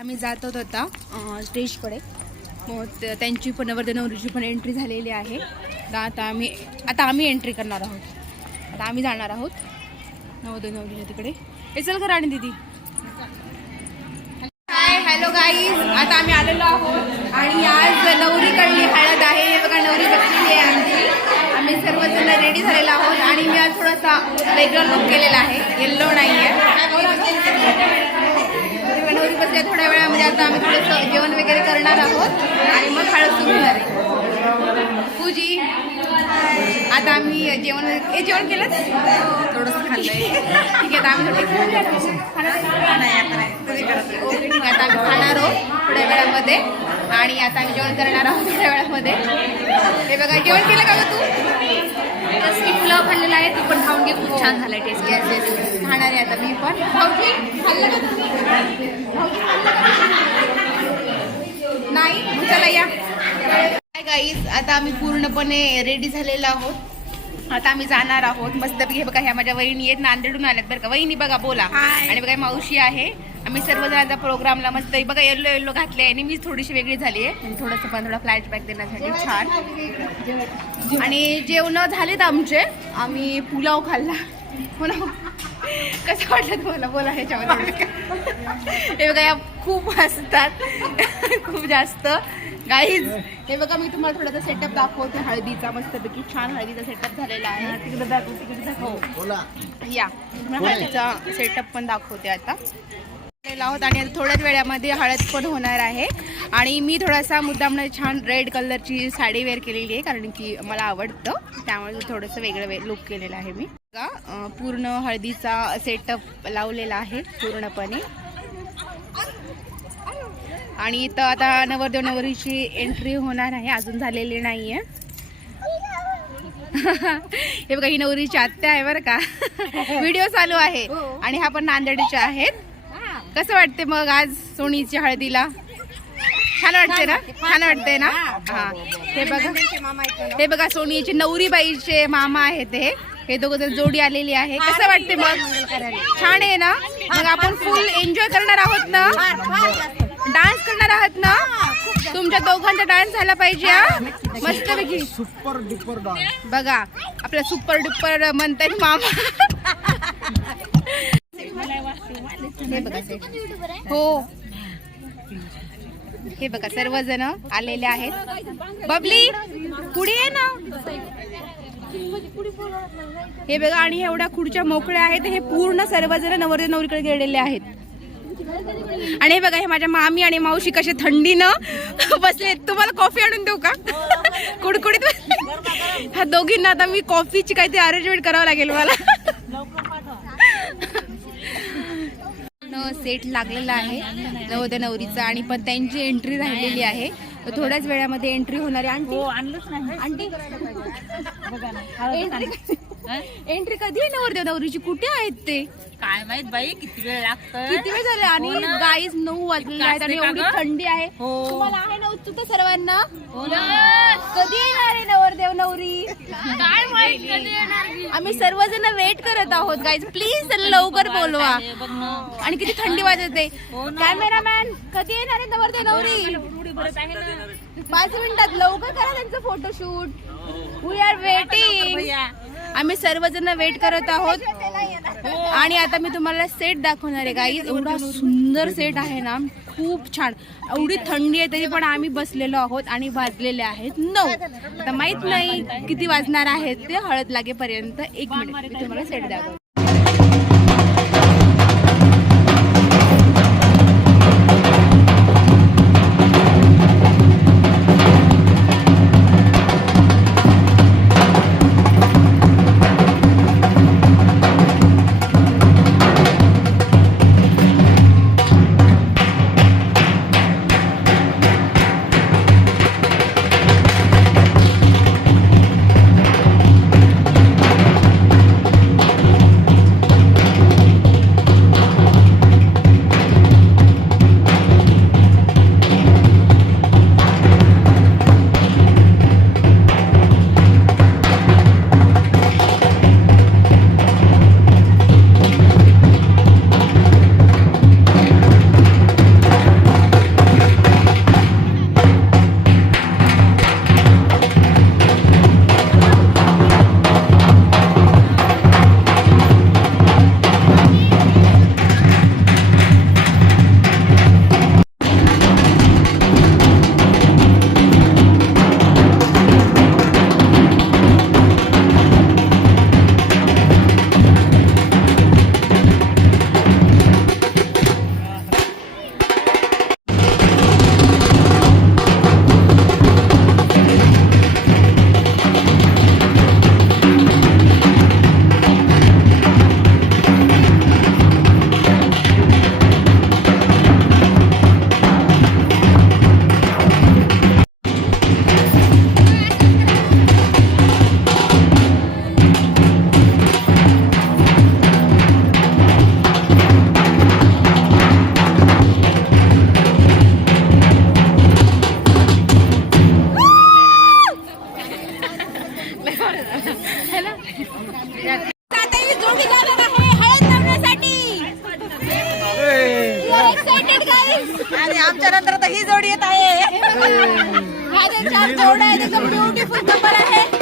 आम्ही जात होतो आता स्टेजकडे. मग त्यांची पण नवरदेव नवरीची पण एंट्री झालेली आहे. आता आम्ही एंट्री करणार आहोत. आता आम्ही जाणार आहोत नवरदेव नवरीच्या तिकडे. हे चल करा आणि दीदी. हाय हॅलो गाईज, आता आम्ही आलेलो आहोत आणि आज नवरीकडली हळद आहे. हे बघा नवरी बसलेली आहे आमची. आम्ही सर्वजण रेडी झालेलो आहोत आणि मी आज थोडासा वेगळा लुक केलेला आहे, येल्लो नाही आहे. नवरी बसल्या थोड्या वेळामध्ये आता आम्ही थोडंसं जेवण वगैरे करणार आहोत आणि मग हळद सुरू होणार आहे. पूजी आता आम्ही जेवण केलं, थोडंसं खाल्लंय. ठीक आहे, आता आम्ही आता आम्ही खाणार आहोत थोड्या वेळामध्ये आणि आता आम्ही जेवण करणार आहोत थोड्या वेळामध्ये. हे बघा जेवण केलं का ग तू? पिठलं खाल्लेलं आहे, तू पण खाऊन घे, खूप छान झालंय टेस्ट. येस खाणार आहे आता मी पण. भाऊजी खाल्लं का तुम्ही? नाही, चला या. हाय गाईज, आता आम्ही पूर्णपणे रेडी झालेलो आहोत. आता आम्ही जाणार आहोत मस्तपैकी. हे बघा ह्या माझ्या वहिनी आहेत, नांदेडून आल्यात बरं का. वहिनी बघा बोला. आणि बघा मावशी आहे. आम्ही सर्वजण प्रोग्रामला मस्त बघा येल्लो येल्लो घातले आहे आणि मी थोडीशी वेगळी झाली आहे. थोडंसं पण थोडा फ्लॅशबॅक देण्यासाठी छान. आणि जेवण झालेत आमचे. आम्ही पुलाव खाल्ला. पुलाव कसं वाटलं तुम्हाला बोला ह्याच्यामध्ये. हे बघा या खूप हसतात खूप जास्त. गाईज हे बघा मी तुम्हाला थोडासा सेटअप दाखवते हळदीचा. मस्तपैकी छान हळदीचा सेटअप झालेला आहे. तिकडे दाखव या हळदीचा सेटअप पण दाखवते आता आहोत. आणि थोड्याच वेळामध्ये हळद पण होणार आहे. आणि मी थोडासा मुद्दामने छान रेड कलरची साडी वेअर केलेली आहे कारण की मला आवडतं, त्यामुळे थोडंसं वेगळं लुक केलेलं आहे मी. पूर्ण हळदीचा सेटअप लावलेला आहे पूर्णपणे. आणि इथं आता नवरदेव नवरीची एंट्री होणार आहे, अजून झालेली नाहीये. हे बघा ही नवरीची आत्या आहे बरं का. व्हिडिओ चालू आहे. आणि हा पण नांदेडच्या आहेत. कसं वाटते मग आज सोनीची हळदीला? छान वाटते ना? छान वाटते ना? हा हे बघा सोनीचे नवरीबाईचे मामा आहेत हे दोघं जण जोडी आलेली आहे. कसं वाटते मग? छान आहे ना? मग आपण फुल एन्जॉय करणार आहोत ना? डान्स करणार आहात ना? तुमच्या दोघांचा डान्स झाला पाहिजे मस्तपैकी. सुपर डुपर डान्स बघा आपला सुपर डुपर म्हणतात मामा. हे बघा हो, हे बघा सर्वजण आलेले आहेत. बबली पुढे आहे ना. हे बघा आणि एवढ्या खुर्च्या मोकळ्या आहेत. हे पूर्ण सर्वजण नवरदेव नवरीकडे गेलेले आहेत. आणि हे बघा हे माझ्या मामी आणि मावशी कसे थंडीनं बसले. तुम्हाला कॉफी आणून देऊ का? कुडकुडीत ह्या दोघींना आता मी कॉफीची काहीतरी अरेंजमेंट करावं लागेल मला. सेट लागलेला आहे नवरदेव नवरीचा आणि पण त्यांची एंट्री राहिलेली आहे. थोड्याच वेळामध्ये एंट्री होणार आहे. एंट्री कधी आहे नवरदेव नवरीची? कुठे आहेत ते काय माहित बाई, किती वेळ लागतं. किती वेळ झाले. आणि गाईज 9 वाजलेले आहेत आणि एवढी थंडी आहे. तुम्हाला आहे ना उत्सुकता सर्वांना? कधी येणार आहे नवरदेव नवरी? काय माहित कधी येणार. आम्ही सर्वजण वेट करत आहोत गाईज. प्लीज लवकर बोलवा. आणि किती थंडी वाजते. कॅमेरामॅन कधी येणार आहे नवरदेव नवरी? 5 मिनिटात लवकर करा त्यांचं फोटोशूट. We R waiting. आम्ही सर्वजण वेट करत आहोत. आणि आता मी तुम्हाला सेट दाखवणार आहे गाईज. एवढा सुंदर सेट आहे ना, खूप छान. एवढी थंडी आहे तरी पण आम्ही बसलेलो आहोत आणि वाजलेले आहेत 9. आता माहित नाही किती वाजणार आहेत ते हळद लागेपर्यंत. 1 मिनिट मी तुम्हाला सेट दाखवतो. आणि आमच्या नंतर आता ही जोडी येत आहे. माझे 4 जोड्या आहेत एकदम ब्युटिफुल कपल आहे.